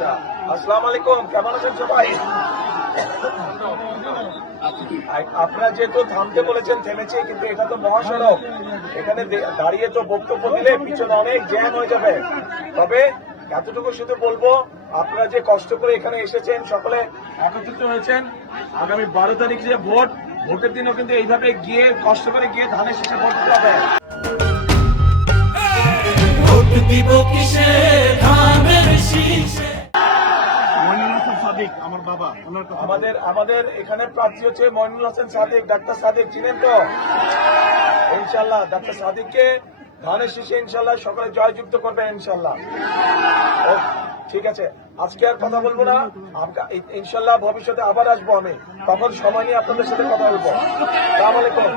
আচ্ছা, আসসালামু আলাইকুম, কেমন আছেন সবাই? আপনারা যেহেতু থামতে বলেছেন থেমেছে, কিন্তু এটা তো মহাসড়ক, এখানে দাঁড়িয়ে তো বক্তব্য দিলে পিছনে অনেক জ্যাম হয়ে যাবে। তবে এতটুকু শুধু বলবো, আপনারা যে কষ্ট করে এখানে এসেছেন, সকলে একত্রিত হয়েছেন, আগামী 12 তারিখ যে ভোটের দিনও কিন্তু এইভাবে গিয়ে কষ্ট করে গিয়ে ধানের শেষে ভোট দিতে হবে। আমাদের এখানে প্রার্থী হচ্ছে মইনুল হাসান সাদিক, ডাক্তার সাদিক, চিনেন তো? ইনশাল্লাহ ডাক্তার সাদিককে ধানের শীষে ইনশাল্লাহ সকলে জয়যুক্ত করবেন ইনশাল্লাহ। ঠিক আছে, আজকে আর কথা বলবো না, ইনশাল্লাহ ভবিষ্যতে আবার আসবো আমি, তখন সময় নিয়ে আপনাদের সাথে কথা বলবো। আসসালামু আলাইকুম।